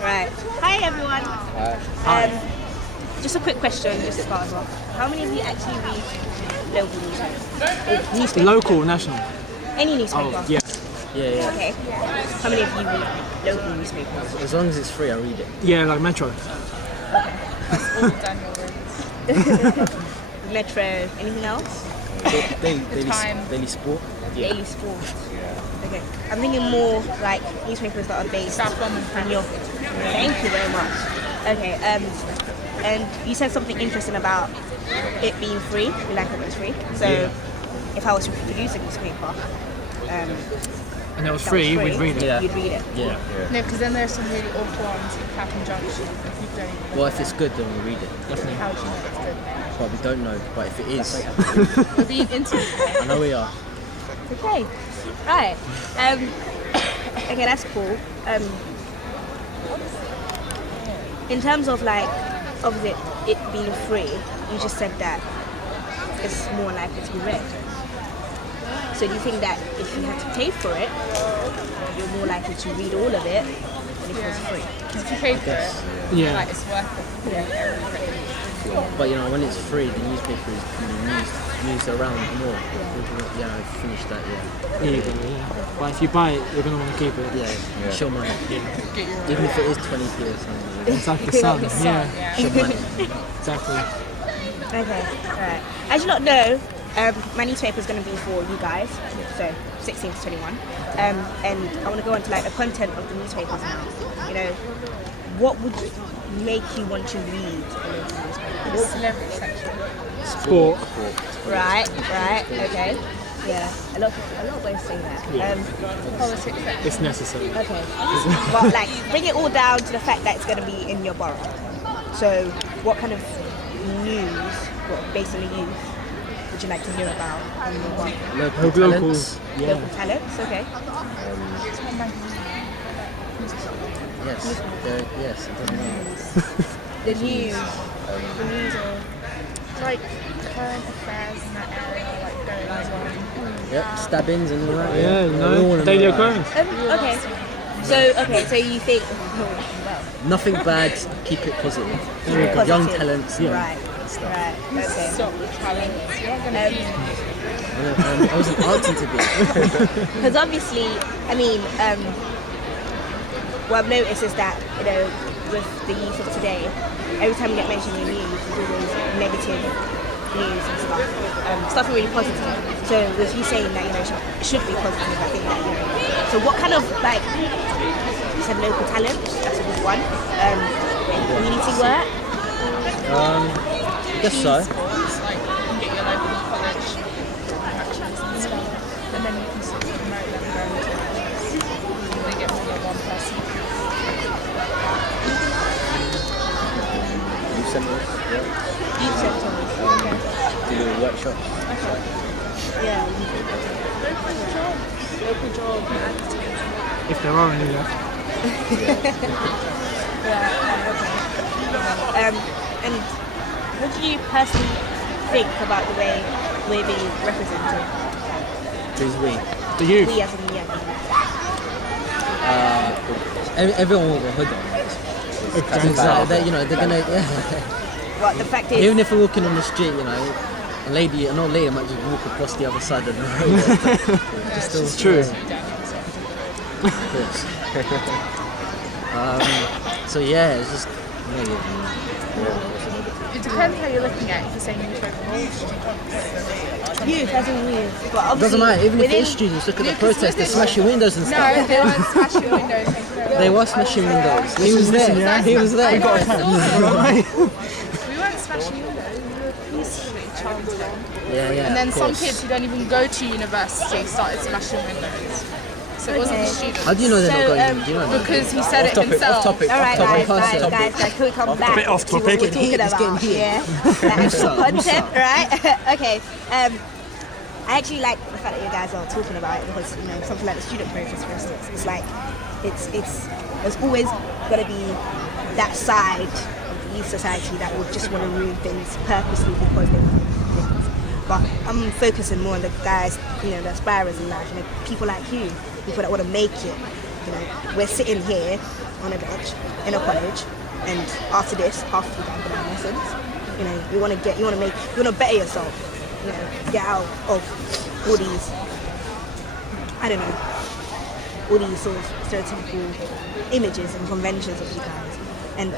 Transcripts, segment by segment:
Right. Hi everyone. Hi. Just a quick question, just to start us off. How many of you actually read local newspapers? Newspaper? Local, national. Any newspaper? Oh, yeah. Yeah. Okay. How many of you read local newspapers? As long as it's free, I read it. Yeah, like Metro. Metro. Anything else? Daily Sport. Daily Sport. Okay. I'm thinking more like newspapers that are based in your. Thank you very much. Okay. And you said something interesting about it being free. We like it when it's free. So, if I was to produce a newspaper, And it was that free, was we'd read it. Yeah. You'd read it. Yeah. No, because then there's some really awful ones in Clapham Junction. If you don't even Well, if it's good, then we'll read it. Definitely. how do you know it's good? Well, we don't know, but if it is, We're being interviewed. I know we are. Okay. Right. Okay, that's cool. In terms of like, obviously it being free, you just said that it's more likely to be read. So do you think that if you had to pay for it, you're more likely to read all of it than if it was free? If you paid for it, Yeah. like it's worth it. Yeah. But you know, when it's free, the newspaper is used around more. Yeah, I finished that. Yeah. But if you buy it, you're going to want to keep it. Yeah. Show money. Even if it is 20p or something. It's like the sun. Yeah, Yeah. Show money. exactly. Okay, alright. As you not know, my newspaper is going to be for you guys, so 16 to 21. And I want to go on to like the content of the newspapers now. You know, what would make you want to read a local newspaper? The celebrity section. Sport. Right, okay. Yeah, a lot of ways to say that. Politics section. It's necessary. Okay. Well, like, bring it all down to the fact that it's going to be in your borough. So, what kind of news, based on the youth, would you like to hear about in your borough? Local talents. Locals. Yeah. Local talents, okay. Yes. Yes. I don't know. The news. The news. Like current affairs in that area, like going on. Yep. Stabbings and all that. Yeah, you we all wanna know, daily know that. occurrence. Okay. So you think, well, Nothing bad. Keep it positive. positive. Young talents. Yeah. Right, okay. Stop the talents. Yeah, gonna I wasn't asking to be. Because obviously, I mean, what I've noticed is that, you know, with the youth of today, every time we get mentioned in the news, it's always negative news and stuff. Stuff really positive. So with you saying that, you know, it should be positive, I think that, you know. So what kind of, like, you said local talent, that's a good one. Community work. I guess so. sports, like you can get your local college matches and stuff, and then you can sort of promote them going to matches. And they get more than one person. Youth centres. Yeah. Youth sector. Do little workshops. Yeah. Local job, If there are any left. And what do you personally think about the way we're being represented? Who's we? The youth. We as in Everyone will go hood on. Exactly. You know, they're gonna. What the fact is, Even if we're walking on the street, you know, an old lady might just walk across the other side of the road. It's true. Of course. So yeah, it's just. it depends how you're looking at it. If you're saying youth as in youth, but It obviously doesn't matter, even if within- it's students, look at the Yeah, 'cause protest, they're within- smashing windows and no, stuff. they weren't smashing windows. They were smashing windows. He was there. He was there. We weren't smashing windows. We were peacefully chanting. Yeah. And then of some course. kids who don't even go to university started smashing windows. So it wasn't the students. How do you know they're not So, going? Do you know that? Because he said it himself. Off topic. All right, topic. guys, can we come back bit off to what topic. we're It's talking getting about? heated. Yeah, the actual content, right? Okay. I actually like the fact that you guys are talking about it because, you know, something like the student protest, for instance, it's like there's always got to be that side of the youth society that would just want to ruin things purposely because they want to do things. But I'm focusing more on the guys, you know, the aspirers in life, you know, people like you, people that want to make it. You know, we're sitting here on a bench in a college, and after this, half of you guys are gonna have lessons. You know, you want to better yourself. You know, get out of all these, I don't know, all these sort of stereotypical images and conventions of you guys. And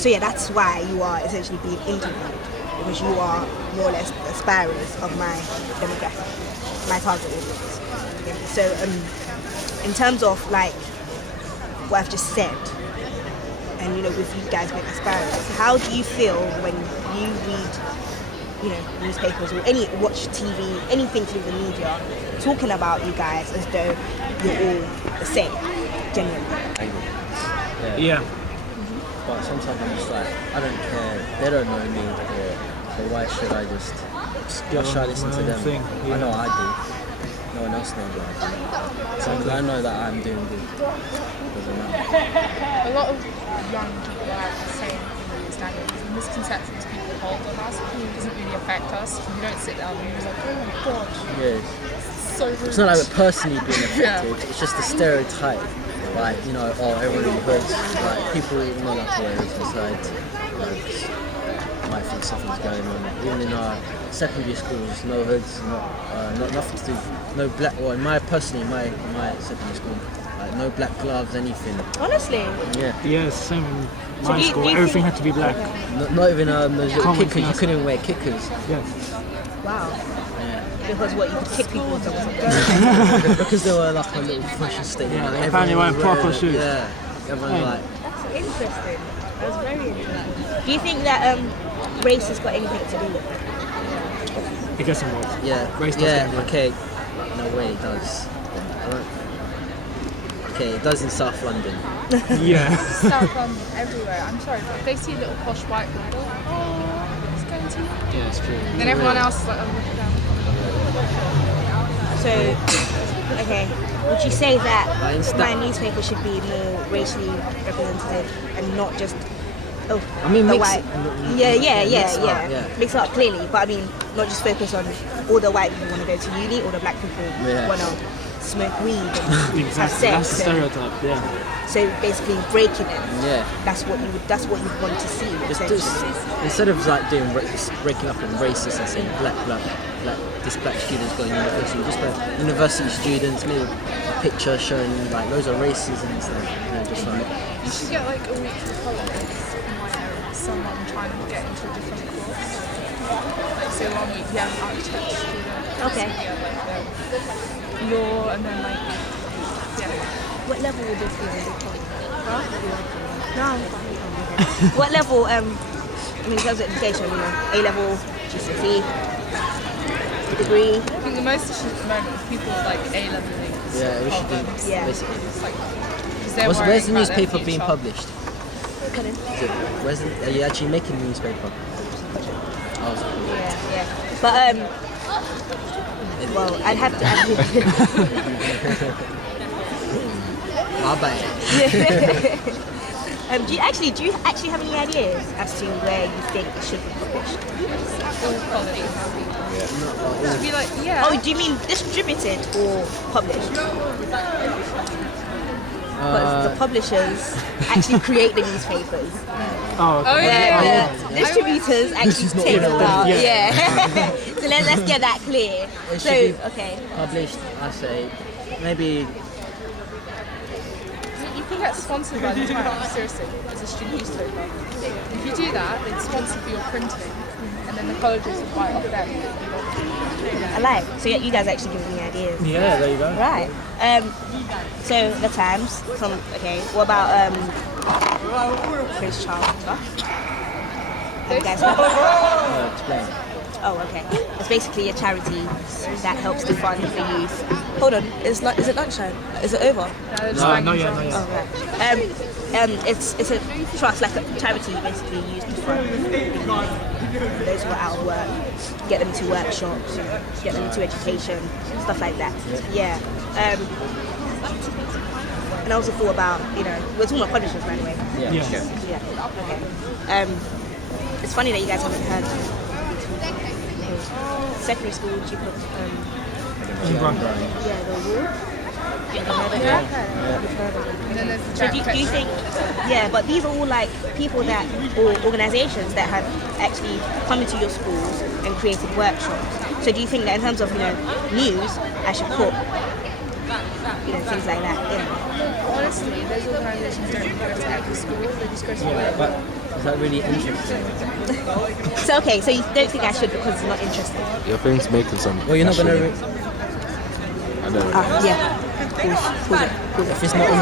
so yeah, that's why you are essentially being interviewed, because you are more or less aspirers of my demographic, my target audience. Okay? So in terms of like what I've just said, and you know, with you guys being aspirers, how do you feel when you read, you know, newspapers or watch TV, anything to do with the media, talking about you guys as though you're all the same, genuinely? Yeah. But sometimes I'm just like, I don't care. They don't know me, so why should I just? Why should I listen to them? Thing, yeah. I know I do. No one else knows what I do. So I know that I'm doing good. Doesn't matter. A lot of young people have the same standards and misconceptions people hold on us. It doesn't really affect us. You don't sit down and you're like, oh my god, Yeah. so rude. It's not like we're personally being Yeah. affected. It's just a stereotype. Like, you know, oh, everyone in hoods. Like, people not like to wear hoods inside. Might think something's going on. Even in our secondary schools, no hoods, not nothing to do. No black. Well, in my secondary school, like no black gloves, anything. Honestly, Yeah. Yeah, same in So my do you school. think- Everything had to be black. Not even those little Common kickers. You class. couldn't even wear kickers. Yeah. wow. Yeah. Because what, you could kick people or something? Because they were like a little fashion statement. Yeah, like, they apparently everyone wear was proper wearing it. shoes. Yeah. Everyone Yeah. like. That's interesting. That's very interesting. Do you think that race has got anything to do with it? It gets involved. Yeah, Race does yeah, get okay. In a way it does. I don't- Okay, it does in South London. Yeah. South London, everywhere. I'm sorry, but if they see a little posh white girl, they're like, oh, it's going to you. Yeah, it's true. Then everyone else is like, oh, look at them. So, okay, would you say that Like instead- my newspaper should be more racially representative and not just I mean, the mix- white? m- Yeah, mix up, yeah. Mix up clearly, but I mean, not just focus on all the white people want to go to uni, or the black people Yeah. want to smoke weed and have Exactly. That's the sex. stereotype. Yeah. So basically, breaking it. Yeah. That's what you want to see. Just Essentially. instead of like doing just breaking up in races and saying black students going to university, just like university students, maybe a picture showing like those are races and stuff. You know, just like You should get like a weekly holidays in my area, someone trying to get into a different course. Like, say 1 week, yeah, an architecture student. Okay. So, yeah, like law, and then like, yeah. What level would this be? No. What level? I mean, in terms of education, you know, A level, GCSE, degree. I think the most issue at the moment is people like A-level things. yeah, we should do Yeah. basically. It's like, 'cause they're Where's the worrying about their newspaper being future. published? Is it, are you actually making the newspaper? Oh, Yeah. But well, I'd have to. I'll buy it. Do you actually have any ideas as to where you think it should be published? All colleges. It should be like, yeah. Oh, do you mean distributed or published? Because the publishers actually create the newspapers. Oh, okay. Oh, yeah. The distributors actually not take what them I out. want. Yeah. So let's get that clear. It So should be- okay. Published, I say, maybe. You can get sponsored by the Times, seriously, as a student newspaper. If you do that, they'd sponsor for your printing, and then the colleges would buy it off them. I like. So yeah, you guys actually giving me ideas. Yeah, there you go. Right. So the Times. Okay. What about Prince Charles? Have you guys heard? Explain. Oh, okay. It's basically a charity that helps to fund the youth. Hold on. Is it lunchtime? Is it over? No, not yet. Oh, right. It's a trust, like a charity, basically used to fund those who are out of work, get them to workshops, get them to education, stuff like that. Yeah. And I also thought about, we're talking about publishers, by the way. Yeah. Yeah. Yeah. Okay. It's funny that you guys haven't heard. Secondary school, In Brunei. yeah, the wall. And then there's the So do you think, yeah, but these are all like people that, or organisations that have actually come into your schools and created workshops. So do you think that in terms of, news, I should put, things like that in? Honestly, those organisations don't even go to every school, they just go to Yeah, but is that really interesting? So okay, so you don't think I should because it's not interesting? Your thing's making some. Well, you're not going to. I know. Yeah. Pause it. If it's not interesting.